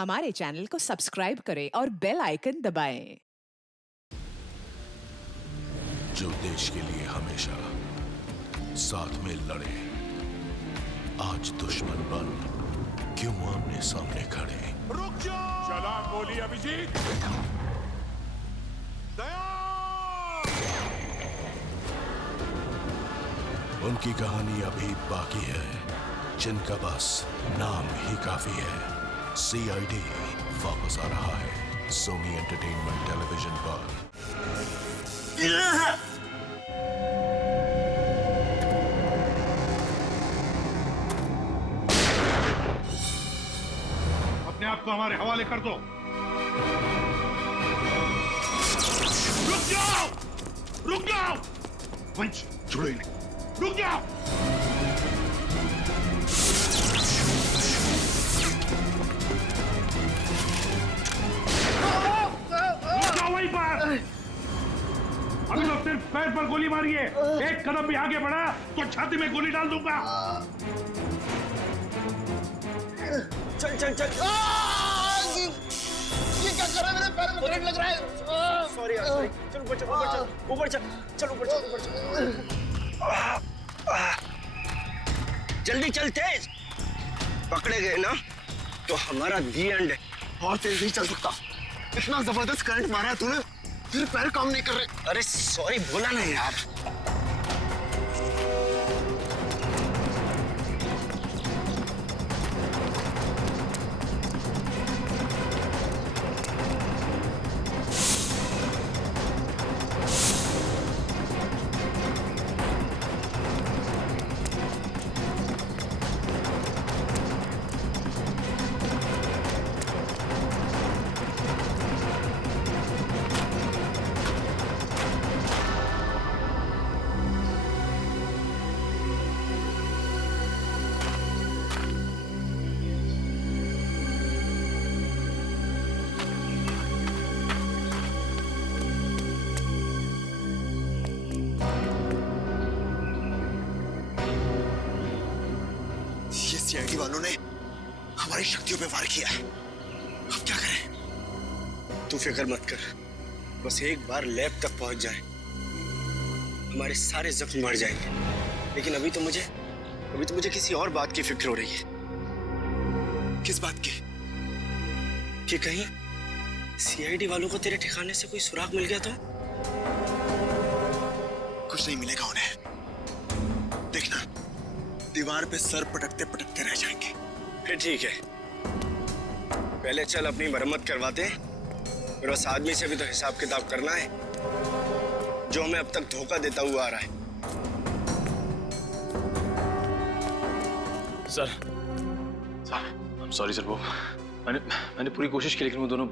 हमारे चैनल को सब्सक्राइब करें और बेल आइकन दबाएं। जो देश के लिए हमेशा साथ में लड़े, आज दुश्मन बन क्यों आमने सामने खड़े। रुक जाओ! चला गोली अभिजीत। दया! उनकी कहानी अभी बाकी है, जिनका बस नाम ही काफी है। सीआईडी वापस आ रहा है सोनी एंटरटेनमेंट टेलीविजन पर। अपने आप को हमारे हवाले कर दो। रुक जाओ! रुक जाओ! पंच छोड़ो इन्हें। रुक जाओ! रुक जाओ वहीं पर। अभी तो सिर्फ पैर पर गोली मारी है, एक कदम भी आगे बढ़ा तो छाती में गोली डाल दूंगा। चल चल चल। ये क्या कर रहा है? मेरे पैर में करंट लग रहा है। सॉरी यार, सॉरी। चल ऊपर चल, ऊपर चल, ऊपर चल, चल ऊपर चल, ऊपर चल। जल्दी चल, तेज। पकड़े गए ना तो हमारा दी एंड है। और तेज नहीं चल सकता। इतना जबरदस्त करंट मारा है तूने, फिर पैर काम नहीं कर रहे। अरे सॉरी बोला नहीं यार। सीआईडी वालों ने हमारी शक्तियों पे वार किया है। अब क्या करें? तू फिक्र मत कर, बस एक बार लैब तक पहुंच जाए, हमारे सारे जख्म मर जाएंगे। लेकिन अभी तो मुझे किसी और बात की फिक्र हो रही है। किस बात की? कि कहीं सीआईडी वालों को तेरे ठिकाने से कोई सुराग मिल गया तो? कुछ नहीं मिलेगा उन्हें। देखना, दीवार पे सर पटकते पटकते रह जाएंगे। फिर ठीक है, पहले चल अपनी मरम्मत करवाते हैं, फिर उस आदमी से भी तो हिसाब किताब करना है जो हमें अब तक धोखा देता हुआ आ रहा है। सर सॉरी सर, वो मैंने पूरी कोशिश की, लेकिन वो दोनों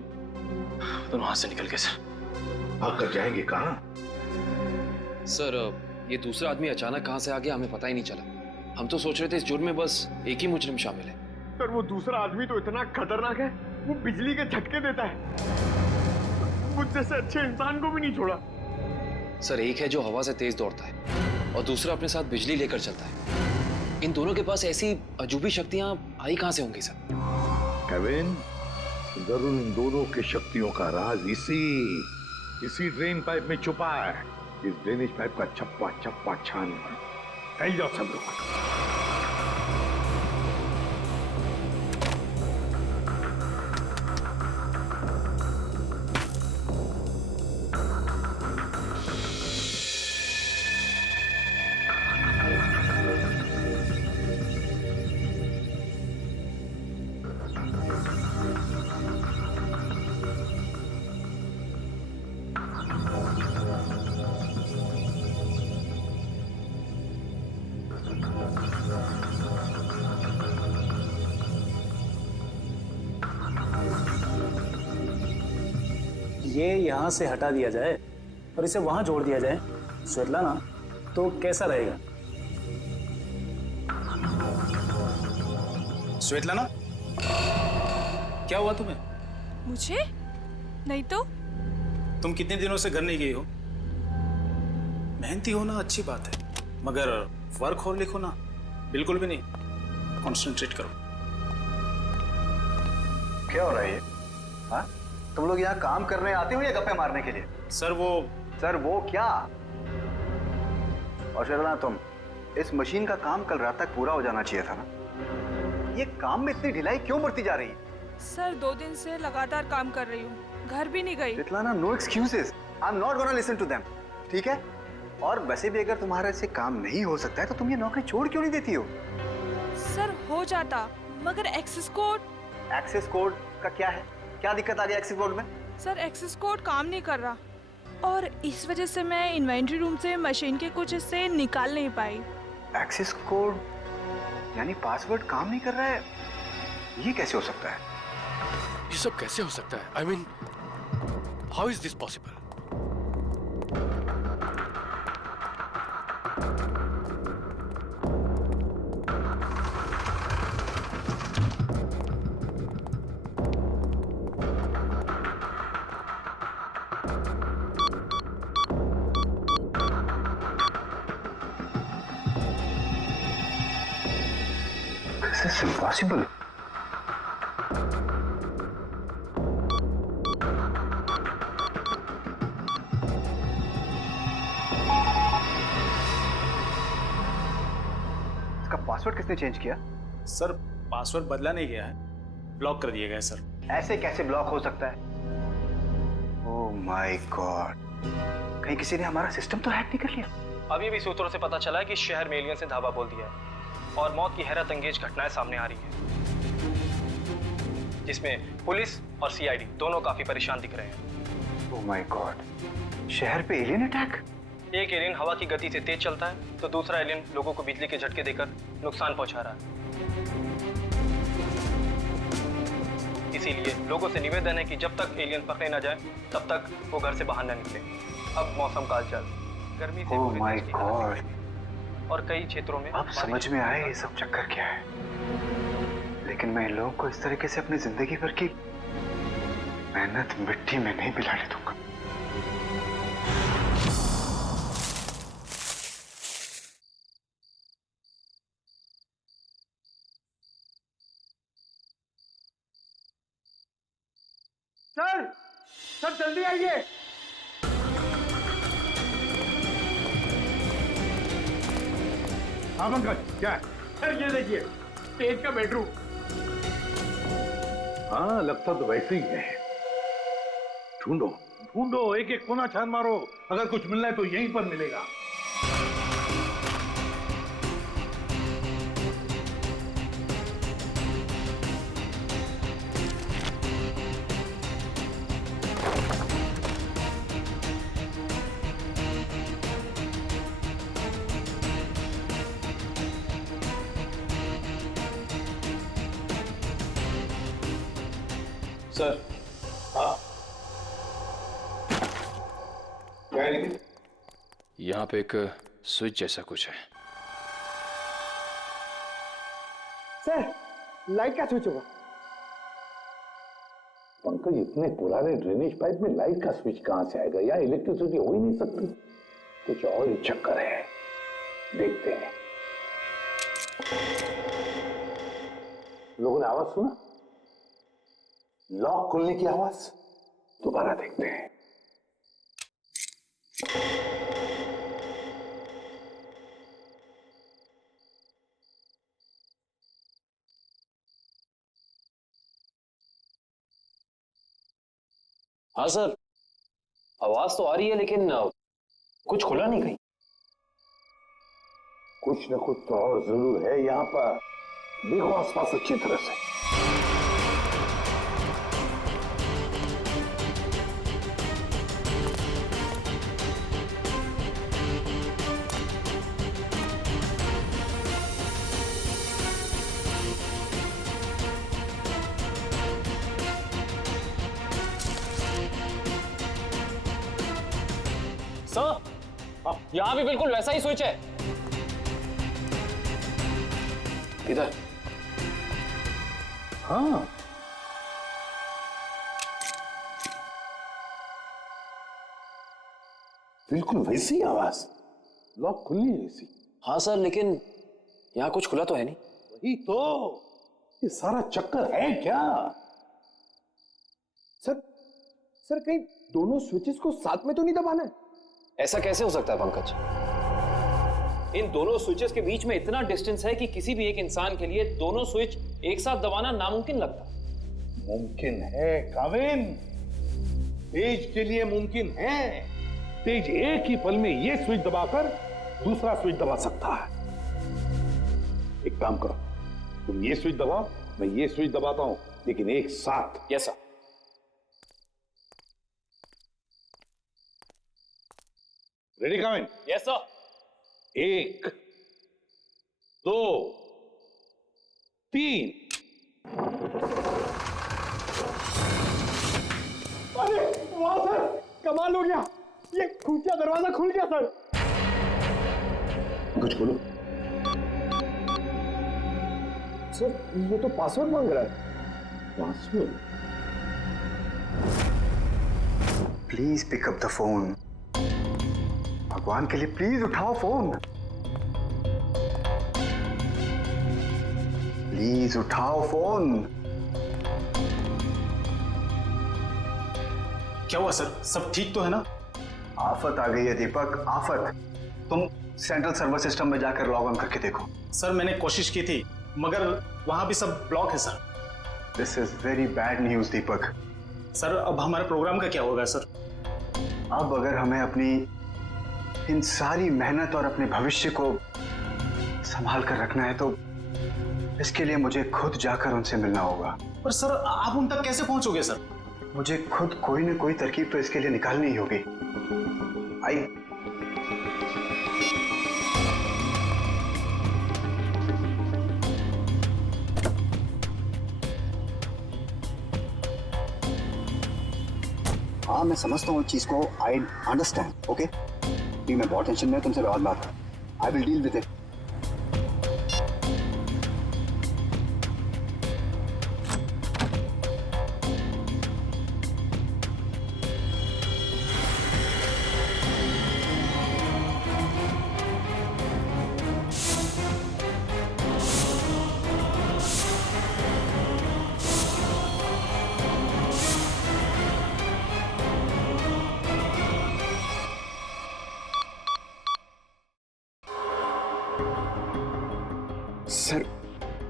हाथ से निकल गए सर। भाग कर जाएंगे कहाँ? सर ये दूसरा आदमी अचानक कहाँ से आ गया हमें पता ही नहीं चला। हम तो सोच रहे थे इस जुर्म में बस एक ही मुजरिम शामिल है। सर वो दूसरा आदमी तो इतना खतरनाक है, वो बिजली के झटके देता है। मुझ जैसे अच्छे इंसान को भी नहीं छोड़ा। सर एक है जो हवा से तेज दौड़ता है और दूसरा अपने साथ बिजली लेकर चलता है। इन दोनों के पास ऐसी अजूबी शक्तियां आई कहां से होंगी सर? केविन, जरूर इन दोनों की शक्तियों का राज इसी ड्रेन पाइप में छुपा है। इस ड्रेनेज पाइप का छप्पा छप्पा छान फैल जाओ सब लोग। ये यहाँ से हटा दिया जाए और इसे वहां जोड़ दिया जाए स्वेतलाना, तो कैसा रहेगा? स्वेतलाना, क्या हुआ तुम्हें? मुझे? नहीं तो। तुम कितने दिनों से घर नहीं गई हो? मेहनती होना अच्छी बात है, मगर वर्क हॉलिक होना बिल्कुल भी नहीं। कॉन्सेंट्रेट करो। क्या हो रहा है ये? हाँ? तुम लोग यहाँ काम करने आते हो या गप्पे मारने के लिए? सर वो क्या? और शर्मा, तुम इस मशीन का काम कल रात तक पूरा हो जाना चाहिए था ना। ये काम में इतनी ढिलाई क्यों बढ़ती जा रही है? सर 2 दिन से लगातार काम कर रही हूँ, घर भी नहीं गई। Ritlana, no excuses. I am not gonna listen to them. ठीक है? और वैसे भी अगर तुम्हारे से काम नहीं हो सकता है तो तुम ये नौकरी छोड़ क्यों नहीं देती हो? सर हो जाता, मगर एक्सेस कोड का क्या है? क्या दिक्कत आ गई एक्सेस कोड में? सर एक्सेस कोड काम नहीं कर रहा और इस वजह से मैं इन्वेंट्री रूम से मशीन के कुछ हिस्से निकाल नहीं पाई। एक्सेस कोड यानी पासवर्ड काम नहीं कर रहा है? ये कैसे हो सकता है? ये सब कैसे हो सकता है? I mean, how is this possible? This is impossible. इसका पासवर्ड किसने चेंज किया? सर पासवर्ड बदला नहीं गया है, ब्लॉक कर दिया गया है सर। ऐसे कैसे ब्लॉक हो सकता है? ओह माय गॉड, कहीं किसी ने हमारा सिस्टम तो हैक नहीं कर लिया? अभी भी सूत्रों से पता चला है कि शहर में एलियंस ने धावा बोल दिया है और मौत की हैरत अंगेज घटनाएं सामने आ रही हैं, जिसमें पुलिस और सीआईडी दोनों काफी परेशान दिख रहे हैं। ओह माय गॉड, शहर पे एलियन अटैक? एक एलियन हवा की गति से तेज चलता है तो दूसरा एलियन लोगों को बिजली के झटके देकर नुकसान पहुंचा रहा है। इसीलिए लोगों से निवेदन है कि जब तक एलियन पकड़े न जाए तब तक वो घर से बाहर न निकले। अब मौसम का हालचाल गर्मी से ओह माय गॉड, और कई क्षेत्रों में अब समझ में आया ये सब चक्कर क्या है। लेकिन मैं इन लोगों को इस तरीके से अपनी जिंदगी भर की मेहनत मिट्टी में नहीं मिलाने दूंगा। सर जल्दी आइए। हाँ पंकज, क्या है? सर ये देखिए, तेज का बेडरूम। हाँ, लगता तो वैसे ही है। ढूंढो ढूंढो, एक एक कोना छान मारो, अगर कुछ मिलना है तो यहीं पर मिलेगा। सर यहाँ पे एक स्विच जैसा कुछ है। सर, लाइट का स्विच होगा? पंकज, इतने पुराने ड्रेनेज पाइप में लाइट का स्विच कहां से आएगा? या इलेक्ट्रिसिटी हो ही नहीं सकती। कुछ और ही चक्कर है, देखते हैं। लोगों ने आवाज सुना? लॉक खुलने की आवाज। दोबारा देखते हैं। हाँ सर, आवाज तो आ रही है लेकिन कुछ खुला नहीं कहीं। कुछ न कुछ तो और जरूर है यहाँ पर। देखो आसपास अच्छी तरह से। सर, यहाँ भी बिल्कुल वैसा ही स्विच है। इधर? हाँ, बिल्कुल वैसी आवाज। लॉक खुली है इसी। हाँ सर, लेकिन यहाँ कुछ खुला तो है नहीं। वही तो, ये सारा चक्कर है क्या? सर कहीं दोनों स्विचेस को साथ में तो नहीं दबाना है? ऐसा कैसे हो सकता है पंकज? इन दोनों स्विचेस के बीच में इतना डिस्टेंस है कि किसी भी एक इंसान के लिए दोनों स्विच एक साथ दबाना नामुमकिन लगता है। मुमकिन है काविन, तेज के लिए मुमकिन है। तेज एक ही पल में ये स्विच दबाकर दूसरा स्विच दबा सकता है। एक काम करो, तुम ये स्विच दबाओ, मैं ये स्विच दबाता हूं, लेकिन एक साथ। Yes sir. Ready Kavin? Yes sir. 1 2 3। अरे वाह सर, कमाल हो गया, ये खुफिया दरवाजा खुल गया सर। कुछ बोलो सर, ये तो पासवर्ड मांग रहा है। Password? Please pick up the phone. भगवान के लिए प्लीज उठाओ फोन, प्लीज उठाओ फोन। क्या हुआ सर? सब ठीक तो है ना? आफत आ गई है दीपक, आफत। तुम सेंट्रल सर्वर सिस्टम में जाकर लॉग ऑन करके देखो। सर मैंने कोशिश की थी मगर वहां भी सब ब्लॉक है sir. This is very bad news Deepak. Sir अब हमारे प्रोग्राम का क्या होगा सर? अब अगर हमें अपनी इन सारी मेहनत और अपने भविष्य को संभाल कर रखना है तो इसके लिए मुझे खुद जाकर उनसे मिलना होगा। पर सर आप उन तक कैसे पहुंचोगे सर? मुझे खुद कोई ना कोई तरकीब तो इसके लिए निकालनी ही होगी। आई हाँ, मैं समझता हूँ इस चीज को। I understand. ओके, मैं बहुत टेंशन में, तुमसे बहुत बात। I will deal with it.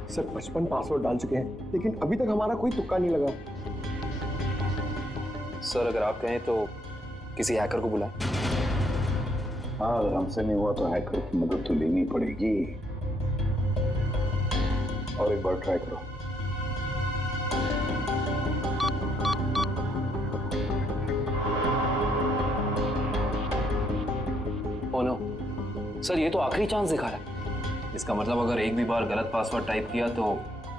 Sir 55 password डाल चुके हैं, लेकिन अभी तक हमारा कोई तुक्का नहीं लगा। सर अगर आप कहें तो किसी हैकर को बुलाएं। हाँ, अगर हमसे नहीं हुआ तो हैकर की मदद तो लेनी पड़ेगी। और एक बार ट्राई करो। ओ नो सर, ये तो आखिरी चांस दिखा रहा है। इसका मतलब अगर एक भी बार गलत पासवर्ड टाइप किया तो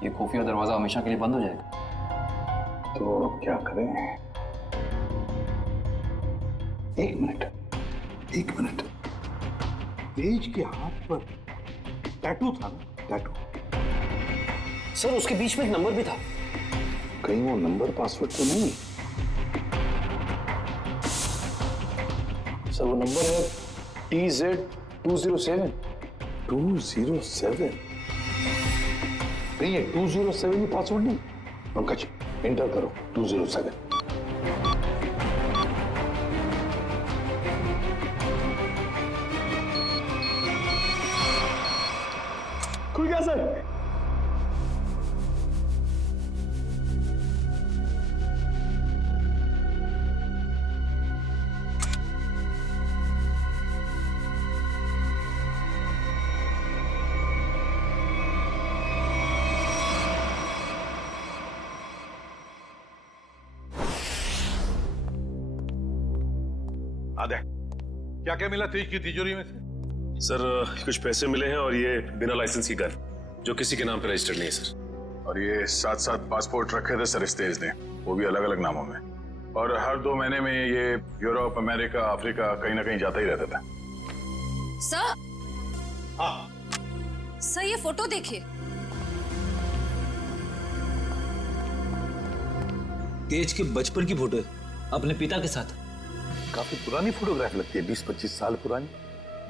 ये खुफिया दरवाजा हमेशा के लिए बंद हो जाएगा। तो अब क्या करें? एक मिनट। तेज के हाथ पर टैटू था ना? टैटू। सर उसके बीच में एक नंबर भी था। कहीं वो नंबर पासवर्ड तो नहीं? सर वो नंबर है TZ207। 207? नहीं है, 207 ही पासवर्ड नहीं। पंकज एंटर करो 207। खुल गया सर। आदे, क्या क्या मिला तेज की तिजोरी में से? सर कुछ पैसे मिले हैं और ये बिना लाइसेंस की गन जो किसी के नाम पे रजिस्टर्ड नहीं है सर। और ये 7-7 पासपोर्ट रखे थे सर इस तेज ने, वो भी अलग अलग नामों में। और हर 2 महीने में ये यूरोप, अमेरिका, अफ्रीका कहीं ना कहीं जाता ही रहता था। सर, हाँ सर ये फोटो देखिए। तेज के बचपन की फोटो है अपने पिता के साथ। काफी पुरानी फोटोग्राफ लगती है, 20-25 साल पुरानी।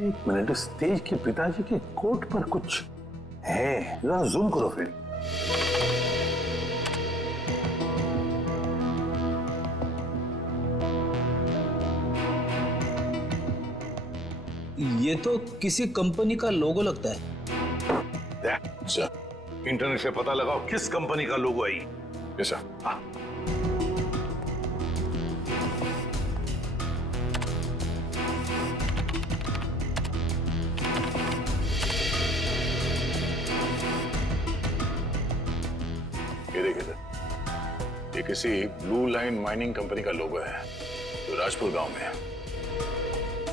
एक मिनट, उस तेज के पिताजी के कोट पर कुछ है, जरा जूम करो फ्रेंड। ये तो किसी कंपनी का लोगो लगता है। इंटरनेट से पता लगाओ किस कंपनी का लोगो है ये। Yes sir. हाँ। ये देखिए सर, ये किसी ब्लू लाइन माइनिंग कंपनी का लोगो है जो राजपुर गांव में है।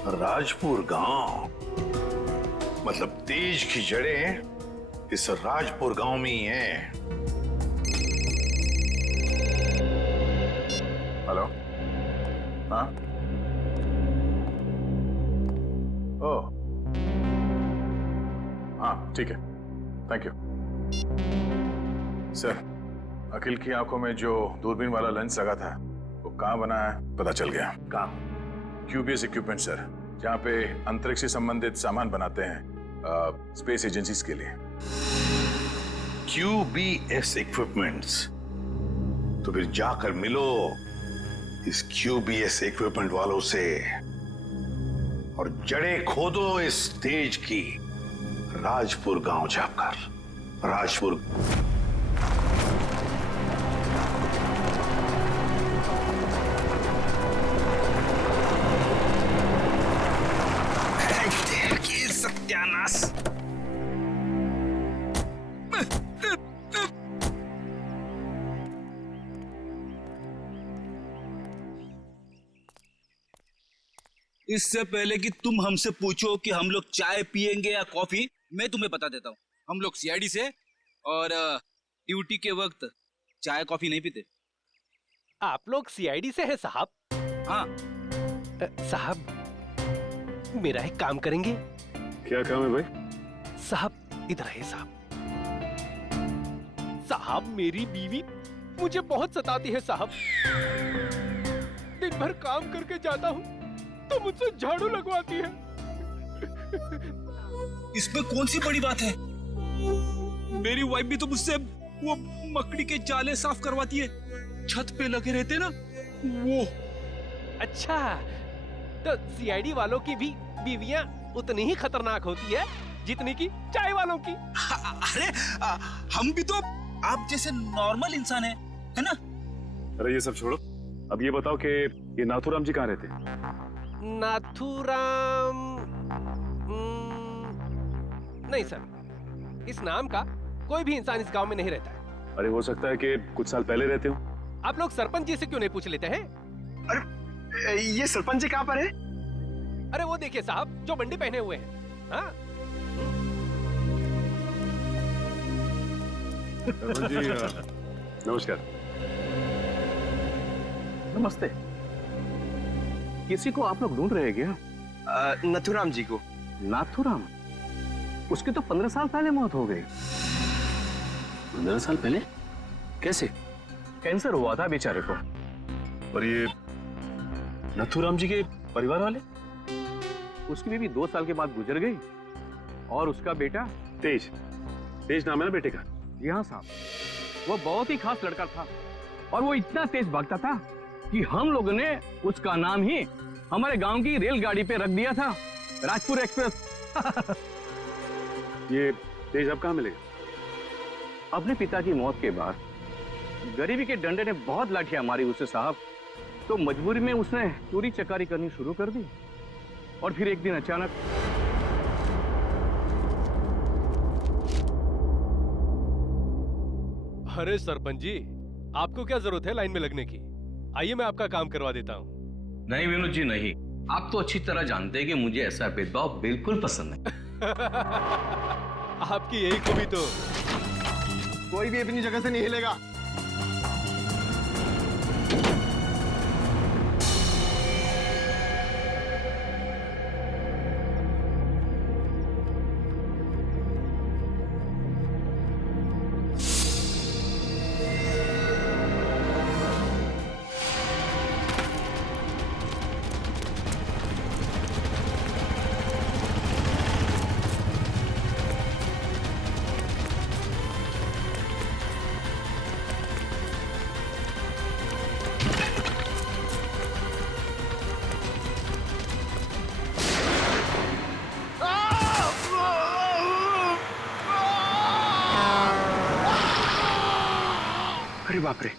राजपुर गांव मतलब तेज की जड़ें इस राजपुर गांव में ही हैं। हेलो। हाँ। ओह हाँ ठीक है, थैंक यू सर। अखिल की आंखों में जो दूरबीन वाला लेंस लगा था वो कहाँ बना है पता चल गया। कहाँ? क्यूबीएस इक्विपमेंट सर, जहाँ पे अंतरिक्ष से संबंधित सामान बनाते हैं स्पेस एजेंसीज के लिए। QBS equipments? तो फिर जाकर मिलो इस QBS इक्विपमेंट वालों से और जड़ें खोदो इस तेज की राजपुर गांव जाकर। राजपुर सत्यानाश। इससे पहले कि तुम हमसे पूछो कि हम लोग चाय पियेंगे या कॉफी, मैं तुम्हें बता देता हूँ, हम लोग सीआईडी से और ड्यूटी के वक्त चाय कॉफी नहीं पीते। आप लोग सीआईडी से हैं साहब? हाँ। साहब मेरा एक काम करेंगे? क्या काम है भाई? साहब इधर है साहब। साहब मेरी बीवी मुझे बहुत सताती है साहब। दिन भर काम करके जाता हूँ तो मुझसे झाड़ू लगवाती है। इसमें कौन सी बड़ी बात है? मेरी वाइफ भी तो मुझसे वो मकड़ी के जाले साफ करवाती है, छत पे लगे रहते ना वो। अच्छा, तो सीआईडी वालों की भी बीवियां उतनी ही खतरनाक होती है जितनी की चाय वालों की। अरे हम भी तो आप जैसे नॉर्मल इंसान है ना? अरे ये सब छोड़ो, अब ये बताओ कि ये नाथूराम जी कहाँ रहते हैं? नाथूराम नहीं सर, इस नाम का कोई भी इंसान इस गांव में नहीं रहता है। अरे हो सकता है कि कुछ साल पहले रहते हो। आप लोग सरपंच जी से क्यों नहीं पूछ लेते हैं? अरे ये सरपंच जी कहाँ पर है? अरे वो देखिए साहब, जो बंडी पहने हुए हैं। हाँ? जी नमस्कार। नमस्ते। किसी को आप लोग ढूंढ रहे हैं क्या? नथुराम जी को। नाथुराम? उसकी तो 15 साल पहले मौत हो गई। 15 साल पहले? कैसे? कैंसर हुआ था बेचारे को। और ये नथुराम जी के परिवार वाले? उसकी बीवी 2 साल के बाद गुजर गई और उसका बेटा तेज। तेज नाम है ना बेटे का? जी हाँ साहब, वो बहुत ही खास लड़का था और वो इतना तेज भागता था कि हम लोगों ने उसका नाम ही हमारे गांव की रेलगाड़ी पे रख दिया था, राजपुर एक्सप्रेस। ये तेज अब कहाँ मिलेगा? अपने पिता की मौत के बाद गरीबी के डंडे ने बहुत लाठियां मारी उसे साहब, तो मजबूरी में उसने चोरी चकारी करनी शुरू कर दी। और फिर एक दिन अचानक अरे सरपंच जी, आपको क्या जरूरत है लाइन में लगने की? आइए मैं आपका काम करवा देता हूँ। नहीं विनोद जी नहीं, आप तो अच्छी तरह जानते हैं कि मुझे ऐसा भेदभाव बिल्कुल पसंद है। आपकी यही खूबी तो। कोई भी अपनी जगह से नहीं हिलेगा। बाप रे,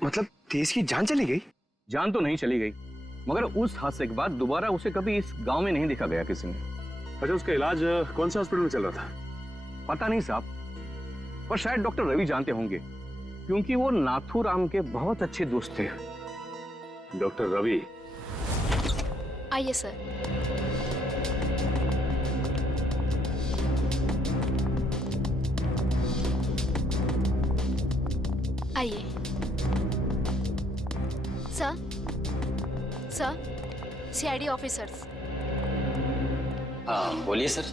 मतलब तेज की जान चली गई? जान तो नहीं चली गई, मगर उस हादसे के बाद दोबारा उसे कभी इस गांव में नहीं देखा गया किसी ने। अच्छा, उसका इलाज कौन से हॉस्पिटल में चल रहा था? पता नहीं साहब, पर शायद डॉक्टर रवि जानते होंगे, क्योंकि वो नाथूराम के बहुत अच्छे दोस्त थे। डॉक्टर रवि? आइए सर। आइए सर। Sir, CID officers. हाँ बोलिए सर।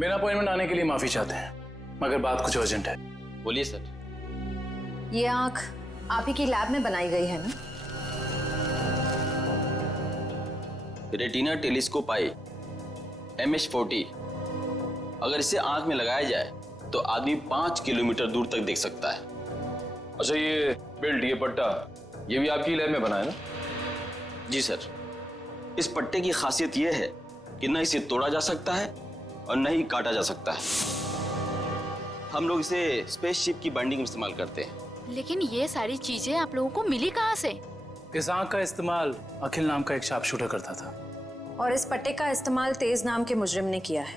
मेरा अपॉइंटमेंट आने के लिए माफी चाहते हैं, मगर बात कुछ अर्जेंट है। बोलिए सर। ये आंख आप ही की लैब में बनाई गई है ना? रेटिना टेलीस्कोप आई MH40। अगर इसे आंख में लगाया जाए तो आदमी 5 किलोमीटर दूर तक देख सकता है। अच्छा, ये बेल्ट, ये पट्टा, ये भी आपकी लैब में बना है ना? जी सर। इस पट्टे की खासियत यह है कि न इसे तोड़ा जा सकता है और न ही काटा जा सकता है। हम लोग इसे स्पेसशिप की बाइंडिंग में इस्तेमाल करते हैं। लेकिन ये सारी चीजें आप लोगों को मिली कहाँ से? इस आंख का इस्तेमाल अखिल नाम का एक शार्प शूटर करता था, और इस पट्टे का इस्तेमाल तेज नाम के मुजरिम ने किया है,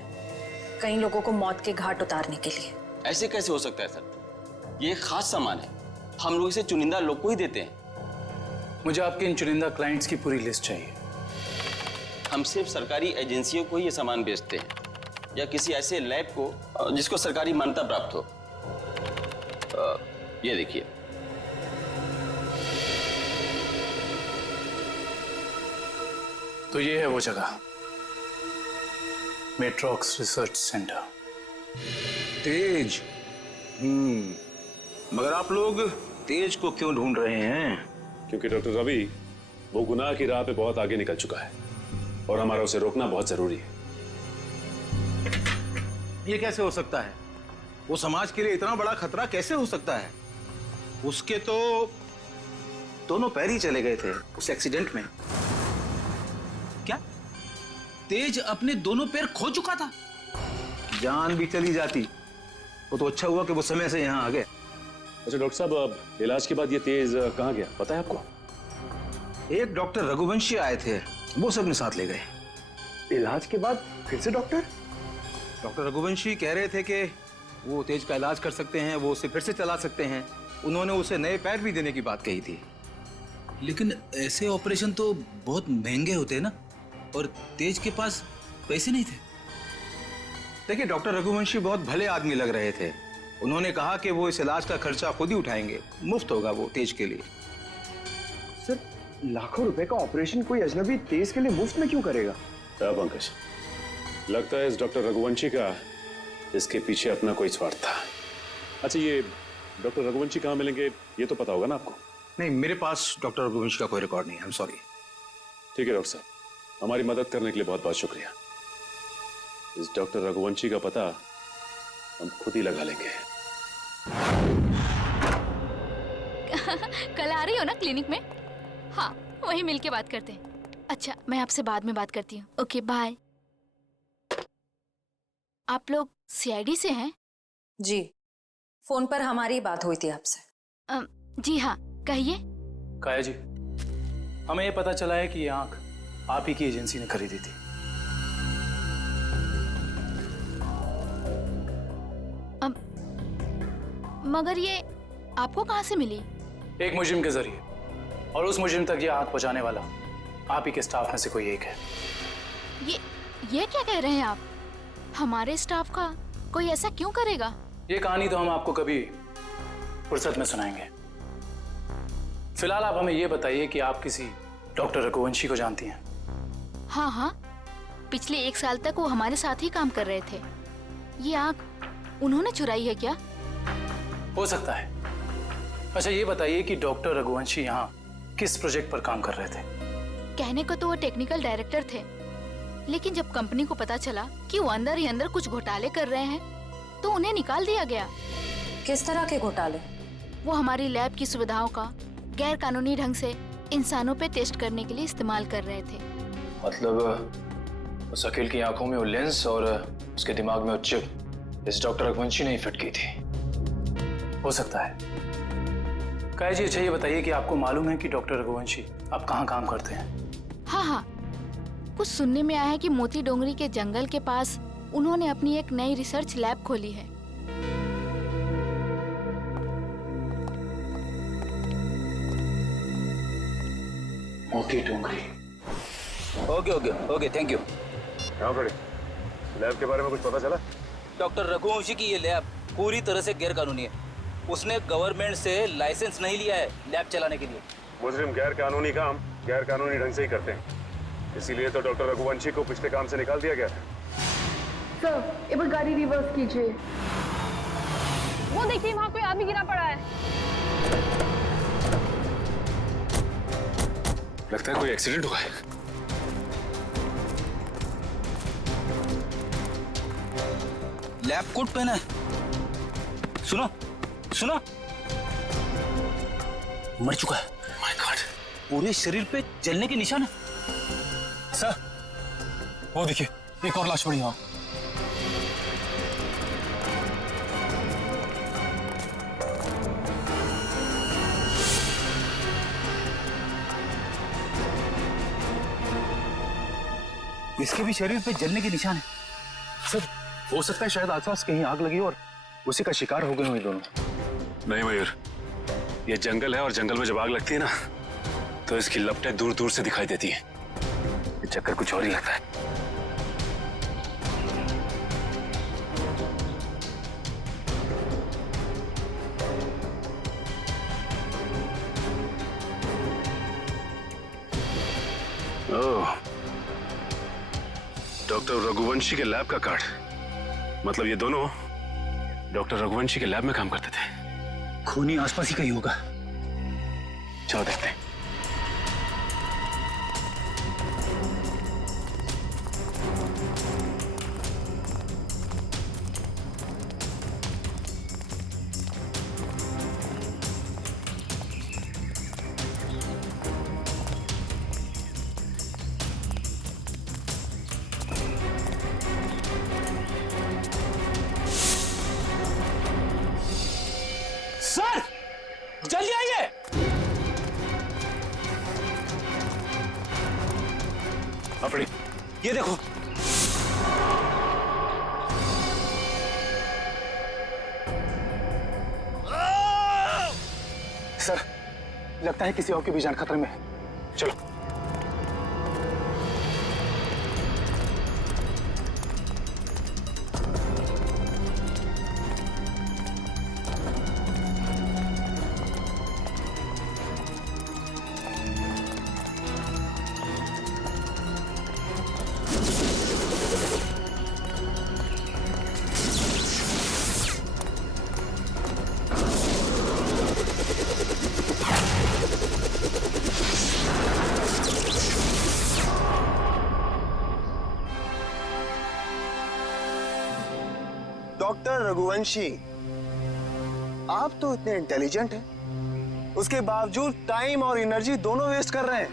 कई लोगों को मौत के घाट उतारने के लिए। ऐसे कैसे हो सकता है सर? ये एक खास सामान है, हम लोग इसे चुनिंदा लोग को ही देते हैं। मुझे आपके इन चुनिंदा क्लाइंट्स की पूरी लिस्ट चाहिए। हम सिर्फ सरकारी एजेंसियों को ही ये सामान बेचते हैं, या किसी ऐसे लैब को जिसको सरकारी मान्यता प्राप्त हो। ये देखिए, तो ये है वो जगह, मेट्रॉक्स रिसर्च सेंटर। तेज। मगर आप लोग तेज को क्यों ढूंढ रहे हैं? क्योंकि डॉक्टर रवि वो गुनाह की राह पे बहुत आगे निकल चुका है और हमारा उसे रोकना बहुत जरूरी है। ये कैसे हो सकता है? वो समाज के लिए इतना बड़ा खतरा कैसे हो सकता है? उसके तो दोनों पैर ही चले गए थे उस एक्सीडेंट में। क्या तेज अपने दोनों पैर खो चुका था? जान भी चली जाती। वो तो अच्छा हुआ कि वो समय से यहाँ आ गए। अच्छा डॉक्टर साहब, अब इलाज के बाद ये तेज कहाँ गया पता है आपको? एक डॉक्टर रघुवंशी आए थे, वो सबने साथ ले गए। इलाज के बाद फिर से डॉक्टर रघुवंशी कह रहे थे कि वो तेज का इलाज कर सकते हैं, वो उसे फिर से चला सकते हैं। उन्होंने उसे नए पैर भी देने की बात कही थी। लेकिन ऐसे ऑपरेशन तो बहुत महंगे होते हैं ना, और तेज के पास पैसे नहीं थे। देखिए, डॉक्टर रघुवंशी बहुत भले आदमी लग रहे थे। उन्होंने कहा कि वो इस इलाज का खर्चा खुद ही उठाएंगे, मुफ्त होगा वो तेज के लिए। सर, लाखों रुपए का ऑपरेशन कोई अजनबी तेज के लिए मुफ्त में क्यों करेगा? पंकज, लगता है इस डॉक्टर रघुवंशी का इसके पीछे अपना कोई स्वार्थ था। अच्छा, ये डॉक्टर रघुवंशी कहाँ मिलेंगे ये तो पता होगा ना आपको? नहीं, मेरे पास डॉक्टर रघुवंशी का कोई रिकॉर्ड नहीं है। I am sorry. ठीक है डॉक्टर साहब, हमारी मदद करने के लिए बहुत बहुत शुक्रिया। इस डॉक्टर रघुवंशी का पता हम खुद ही लगा लेंगे। कल आ रही हो ना क्लिनिक में? हाँ, वहीं मिलके बात करते हैं। अच्छा, मैं आपसे बाद में बात करती हूँ। Okay, bye. आप लोग सीआईडी से हैं? जी, फोन पर हमारी बात हुई थी आपसे। जी हाँ, कहिए। काया जी, हमें ये पता चला है कि ये आंख आप ही की एजेंसी ने खरीदी थी। मगर ये आपको कहाँ से मिली? एक मुजरिम के जरिए, और उस मुजरिम तक ये आंख पहुंचाने वाला आप ही के स्टाफ में से कोई एक है। ये क्या कह रहे हैं आप? हमारे स्टाफ का कोई ऐसा क्यों करेगा? ये कहानी तो हम आपको कभी फुर्सत में सुनाएंगे। फिलहाल आप हमें ये बताइए कि आप किसी डॉक्टर रघुवंशी को जानती हैं? हाँ हाँ, पिछले 1 साल तक वो हमारे साथ ही काम कर रहे थे। ये आंख उन्होंने चुराई है क्या? हो सकता है। अच्छा, ये बताइए कि डॉक्टर रघुवंशी यहाँ किस प्रोजेक्ट पर काम कर रहे थे? कहने को तो वो टेक्निकल डायरेक्टर थे, लेकिन जब कंपनी को पता चला कि वो अंदर ही अंदर कुछ घोटाले कर रहे हैं, तो उन्हें निकाल दिया गया। किस तरह के घोटाले? वो हमारी लैब की सुविधाओं का गैर कानूनी ढंग से इंसानों पे टेस्ट करने के लिए इस्तेमाल कर रहे थे। मतलब उस अखिल की आंखों में वो लेंस और उसके दिमाग में वो चिप इस डॉक्टर रघुवंशी ने फिट की थी। हो सकता है। काया जी, अच्छा ये बताइए कि आपको मालूम है कि डॉक्टर रघुवंशी आप कहाँ काम करते हैं? हाँ हाँ, कुछ सुनने में आया है कि मोती डोंगरी के जंगल के पास उन्होंने अपनी एक नई रिसर्च लैब खोली है। Moti Dongri. Okay okay okay, thank you. हाँ बड़े, लैब के बारे में कुछ पता चला? डॉक्टर रघुवंशी की ये लैब पूरी तरह से गैरकानूनी है। उसने गवर्नमेंट से लाइसेंस नहीं लिया है लैब चलाने के लिए। मुजरिम गैर कानूनी काम गैर कानूनी ढंग से ही करते हैं, इसीलिए तो डॉक्टर रघुवंशी को पिछले काम से निकाल दिया गया था। सर, एक बार गाड़ी रिवर्स कीजिए। वो देखिए, वहाँ कोई आदमी गिरा पड़ा है। लगता है कोई एक्सीडेंट हुआ है। लैब कोट पहना है। सुनो सुनो, मर चुका है। माय गॉड, पूरे शरीर पे जलने के निशान है। सर, वो देखिए, एक और लाश पड़ी वहां। इसके भी शरीर पे जलने के निशान है। सर, हो सकता है शायद आसपास कहीं आग लगी और उसी का शिकार हो गए हुए दोनों। नहीं मयूर, ये जंगल है और जंगल में जब आग लगती है ना तो इसकी लपटें दूर दूर से दिखाई देती हैं। ये चक्कर कुछ और ही लगता है। ओह, डॉक्टर रघुवंशी के लैब का कार्ड। मतलब ये दोनों डॉक्टर रघुवंशी के लैब में काम करते थे। खूनी आसपास ही कहीं होगा। चलो देखते हैं। सर, जल्दी आइए। अपनी ये देखो, सर, लगता है किसी और की भी जान खतरे में है। चलो। डॉक्टर रघुवंशी, आप तो इतने इंटेलिजेंट हैं, उसके बावजूद टाइम और एनर्जी दोनों वेस्ट कर रहे हैं।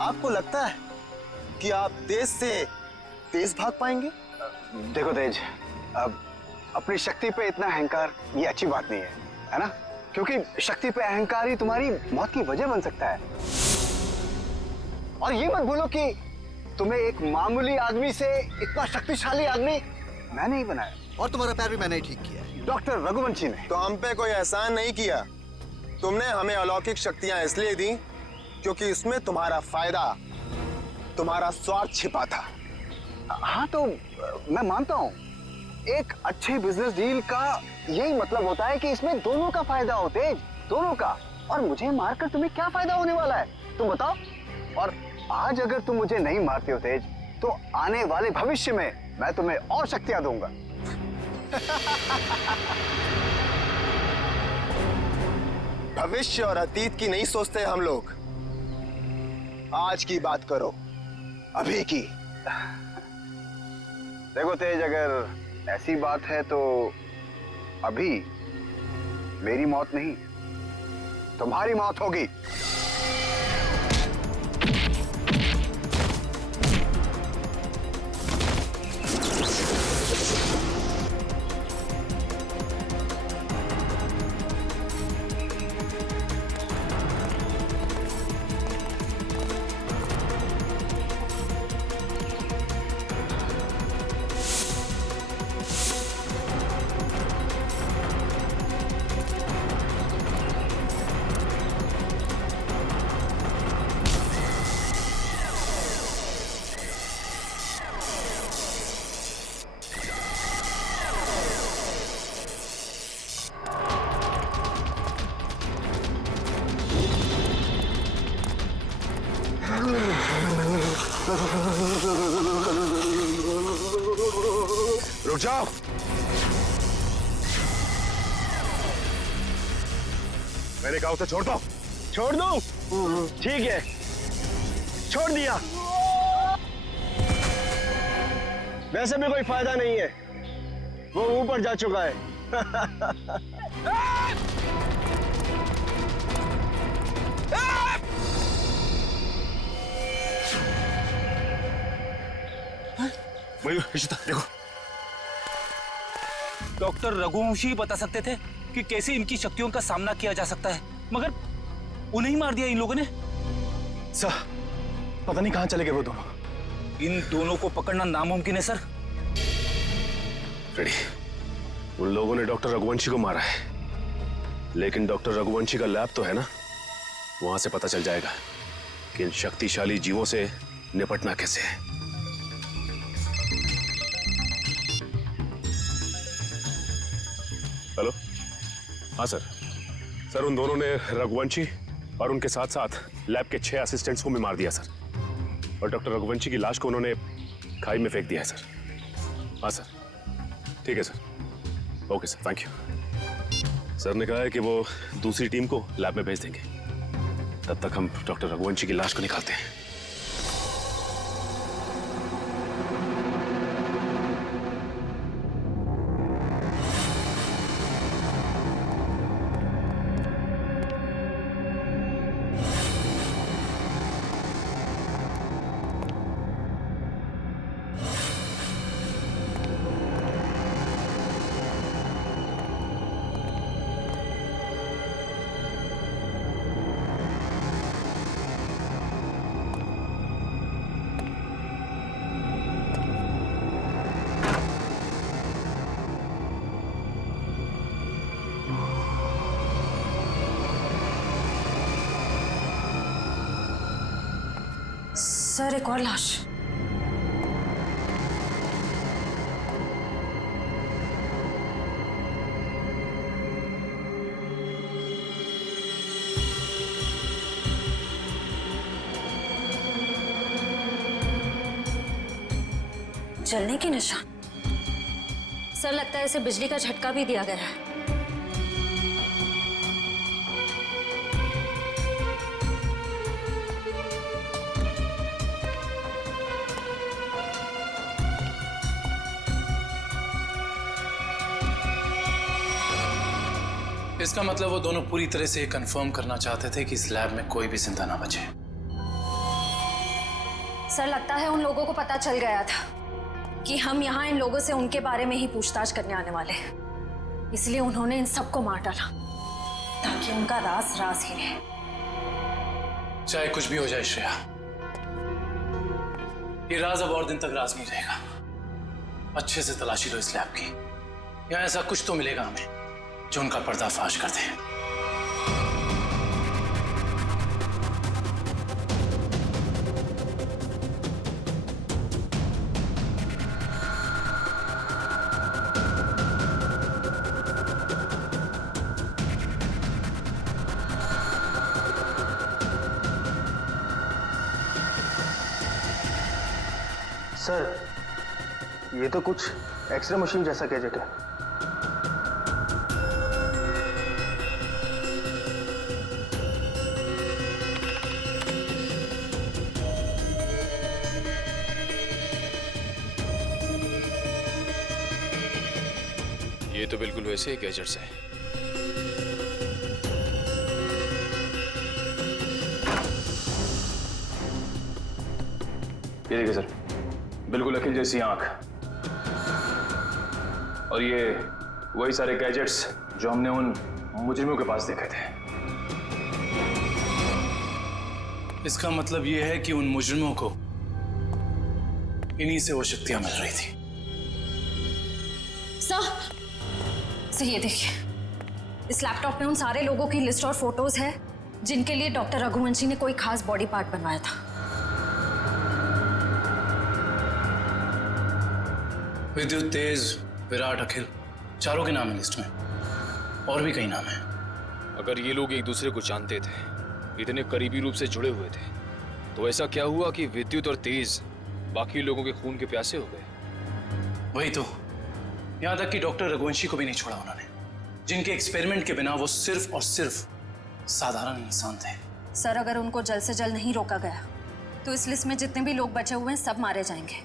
आपको लगता है कि आप तेज से तेज भाग पाएंगे? देखो तेज, अब अपनी शक्ति पे इतना अहंकार ये अच्छी बात नहीं है ना? क्योंकि शक्ति पे अहंकार ही तुम्हारी मौत की वजह बन सकता है। और ये मत भूलो कि तुम्हें एक मामूली आदमी से इतना शक्तिशाली आदमी मैंने ही बनाया, और तुम्हारा पैर भी मैंने ही ठीक किया, डॉक्टर रघुवंशी ने। तो हम पे कोई एहसान नहीं किया। तुमने हमें अलौकिक शक्तियां इसलिए दी क्योंकि इसमें तुम्हारा फायदा, तुम्हारा स्वार्थ छिपा था। हाँ, तो मैं मानता हूँ, एक अच्छे बिजनेस डील का यही मतलब होता है कि इसमें दोनों का फायदा हो तेज, दोनों का। और मुझे मारकर तुम्हें क्या फायदा होने वाला है, तुम बताओ? और आज अगर तुम मुझे नहीं मारते हो तेज, तो आने वाले भविष्य में मैं तुम्हें और शक्तियां दूंगा। भविष्य और अतीत की नहीं सोचते हम लोग, आज की बात करो, अभी की। देखो तेज, अगर ऐसी बात है तो अभी मेरी मौत नहीं, तुम्हारी मौत होगी। रुक जाओ। मैंने कहा उसे छोड़ दो। छोड़ दूं? ठीक है, छोड़ दिया। वैसे भी कोई फायदा नहीं है, वो ऊपर जा चुका है। देखो, डॉक्टर रघुवंशी बता सकते थे कि कैसे इनकी शक्तियों का सामना किया जा सकता है, मगर उन्हें ही मार दिया इन लोगों ने। सर, पता नहीं कहां चले गए वो दोनों। इन दोनों को पकड़ना नामुमकिन है सर। फ्रेडी, उन लोगों ने डॉक्टर रघुवंशी को मारा है, लेकिन डॉक्टर रघुवंशी का लैब तो है ना, वहां से पता चल जाएगा कि इन शक्तिशाली जीवों से निपटना कैसे है। हेलो, हाँ सर। सर, उन दोनों ने रघुवंशी और उनके साथ साथ लैब के 6 असिस्टेंट्स को भी मार दिया सर, और डॉक्टर रघुवंशी की लाश को उन्होंने खाई में फेंक दिया है सर। हाँ सर, ठीक है sir. Okay sir, thank you. Sir ने कहा है कि वो दूसरी टीम को लैब में भेज देंगे, तब तक हम डॉक्टर रघुवंशी की लाश को निकालते हैं। सर, एक और लाश। जलने के निशान। सर, लगता है इसे बिजली का झटका भी दिया गया है। इसका मतलब वो दोनों पूरी तरह से कंफर्म करना चाहते थे कि इस लैब में कोई भी जिंदा ना बचे। सर, लगता है उन लोगों को पता चल गया था कि हम यहाँ इन लोगों से उनके बारे में ही पूछताछ करने आने वाले हैं, इसलिए उन्होंने इन सबको मार डाला ताकि उनका राज राज ही रहे। चाहे कुछ भी हो जाए श्रेया, ये राज अब और दिन तक राज नहीं रहेगा। अच्छे से तलाशी लो इस लैब की, या ऐसा कुछ तो मिलेगा हमें जो उनका पर्दाफाश कर दे। सर, ये तो कुछ एक्सरे मशीन जैसा गैजेट है। ये तो बिल्कुल वैसे ही गैजेट्स हैं। ये देखिए सर, बिल्कुल अखिल जैसी आंख, और ये वही सारे गैजेट्स जो हमने उन मुजरिमों के पास देखे थे। इसका मतलब ये है कि उन मुजरिमों को इन्हीं से वो शक्तियां मिल रही थी। सर, ये देखिए, इस लैपटॉप में उन सारे लोगों की लिस्ट और फोटोज है जिनके लिए डॉक्टर रघुवंशी ने कोई खास बॉडी पार्ट बनवाया था। विद्युत, तेज, विराट, अखिल, चारों के नाम है लिस्ट में, और भी कई नाम हैं। अगर ये लोग एक दूसरे को जानते थे, इतने करीबी रूप से जुड़े हुए थे, तो ऐसा क्या हुआ कि विद्युत और तेज बाकी लोगों के खून के प्यासे हो गए? वही तो, यहां तक कि डॉक्टर रघुवंशी को भी नहीं छोड़ा उन्होंने, जिनके एक्सपेरिमेंट के बिना वो सिर्फ और सिर्फ साधारण इंसान थे। सर, अगर उनको जल्द से जल्द नहीं रोका गया तो इस लिस्ट में जितने भी लोग बचे हुए हैं सब मारे जाएंगे।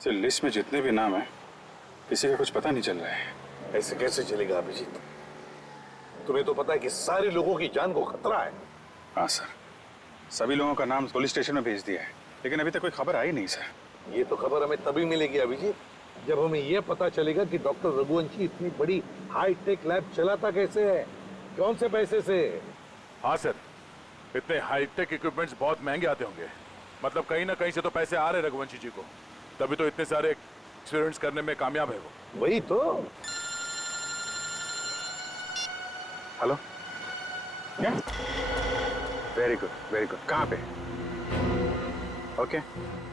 सर, लिस्ट में जितने भी नाम हैं, किसी का कुछ पता नहीं चल रहा है। ऐसे कैसे चलेगा अभिजीत? तुम्हें तो पता है कि सारे लोगों की जान को खतरा है। हाँ सर, सभी लोगों का नाम पुलिस स्टेशन में भेज दिया है, लेकिन अभी तक कोई खबर आई नहीं सर। ये तो खबर हमें तभी मिलेगी अभिजीत, जब हमें यह पता चलेगा कि डॉक्टर रघुवंशी इतनी बड़ी हाईटेक लैब चलाता कैसे है, कौन से पैसे से। हाँ सर, इतने हाईटेक इक्विपमेंट्स बहुत महंगे आते होंगे। मतलब कहीं ना कहीं से तो पैसे आ रहे रघुवंशी जी को, तभी तो इतने सारे एक्सपेरिमेंट्स करने में कामयाब है वो। वही तो। हेलो, क्या? Very good, very good. कहाँ पे? Okay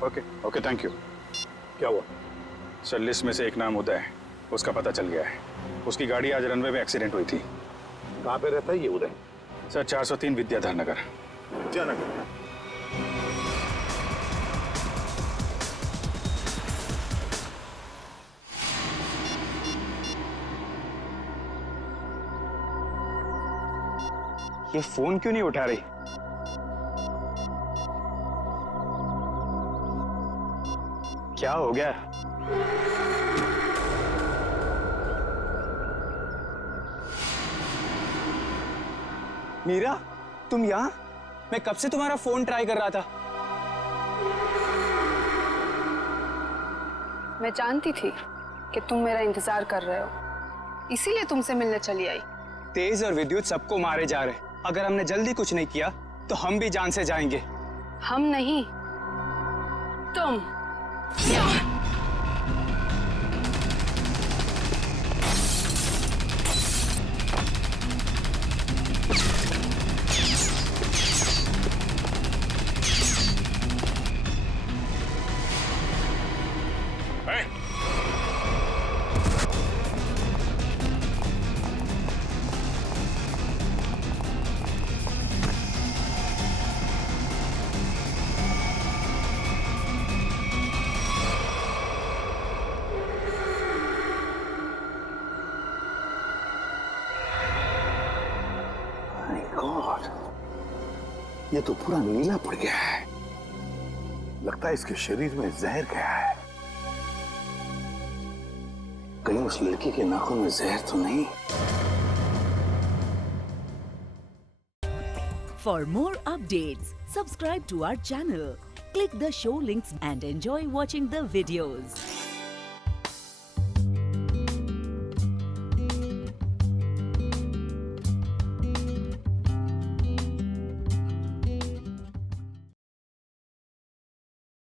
okay okay, thank you. क्या हुआ? सर, लिस्ट में से एक नाम उदय है, उसका पता चल गया है। उसकी गाड़ी आज रनवे में एक्सीडेंट हुई थी। कहाँ पे रहता है ये उदय? सर, 403 विद्याधर नगर। विद्यानगर। ये फोन क्यों नहीं उठा रही? क्या हो गया? मीरा, तुम यहां? मैं कब से तुम्हारा फोन ट्राई कर रहा था। मैं जानती थी कि तुम मेरा इंतजार कर रहे हो, इसीलिए तुमसे मिलने चली आई। तेज और विद्युत सबको मारे जा रहे। अगर हमने जल्दी कुछ नहीं किया तो हम भी जान से जाएंगे। हम नहीं, तुम। गॉड, ये तो पूरा नीला पड़ गया है। लगता है इसके शरीर में जहर गया है। कहीं उस लड़की के नाखून में जहर तो नहीं? For more updates, subscribe to our channel, click the show links and enjoy watching the videos.